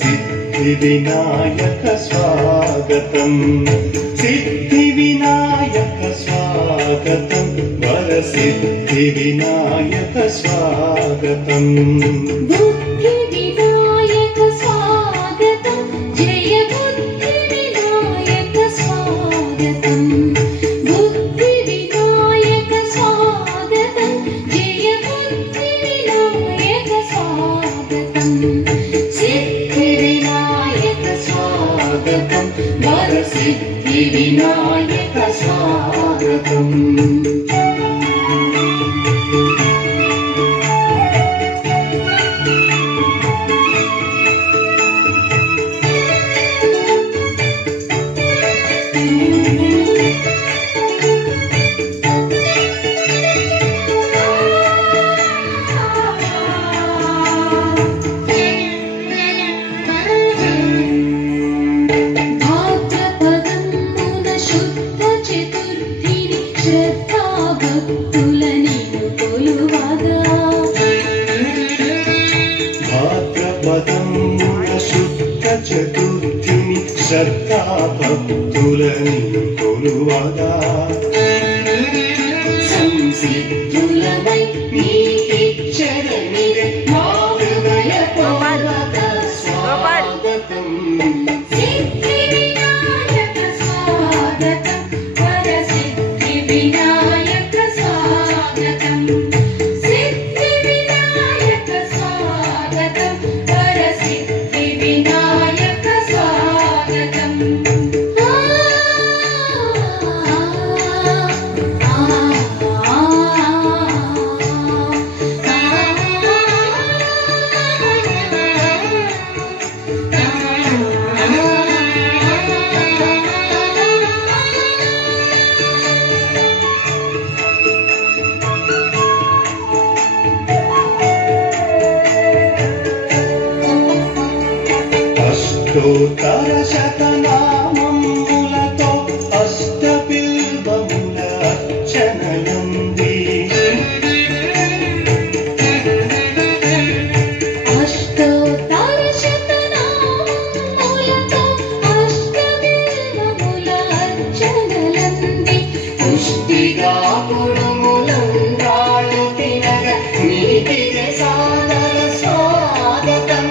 सिद्धिविनायक स्वागतं सिद्धिविनायक स्वागतं वरसिद्धिविनायक स्वागतम् बुद्धिविनायक स्वागतं जय बुद्धिविनायक स्वागतं बुद्धिविनायक स्वागतं जय बुद्धिविनायक स्वागतं सिद्धिविनायक स्वागतं वरसिद्धिविनायक स्वागतम् చతుర్థిని శ్రద్ధా భక్తులని కొలువగా సంసిద్ధులమై నీకిచ్చరనిదే మా హృదయ పూర్వక స్వాగతం సిద్ధివినాయక స్వాగతం వరసిద్ధివినాయక స్వాగతం సిద్ధివినాయక స్వాగతం వరసిద్ధివినాయక స్వాగతం అష్టోత్తర శతనామములతో అష్టబిల్వముల అర్చనయుంది అష్టోత్తర శతనామములతో అష్టబిల్వముల అర్చనలంది పుష్టిగా కుడుములంగాళ్ళు తినగ నీకిదే సాదర స్వాగతం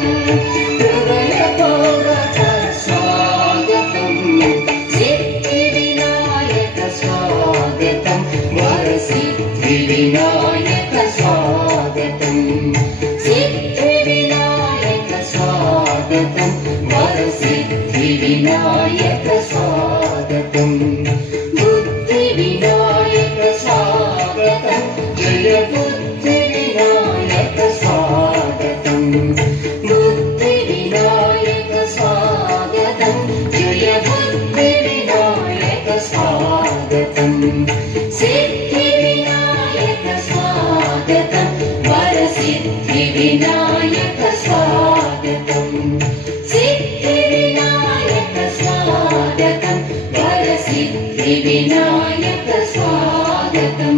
సిద్ధివినాయక స్వాగతం సిద్ధివినాయక స్వాగతం వరసిద్ధివినాయక స్వాగతం బుద్ధివినాయక స్వాగతం జయ బుద్ధివినాయక స్వాగతం బుద్ధివినాయక స్వాగతం జయ బుద్ధివినాయక స్వాగతం సిద్ధివినాయక స్వాగతం సిద్ధివినాయక స్వాగతం వరసిద్ధివినాయక స్వాగతం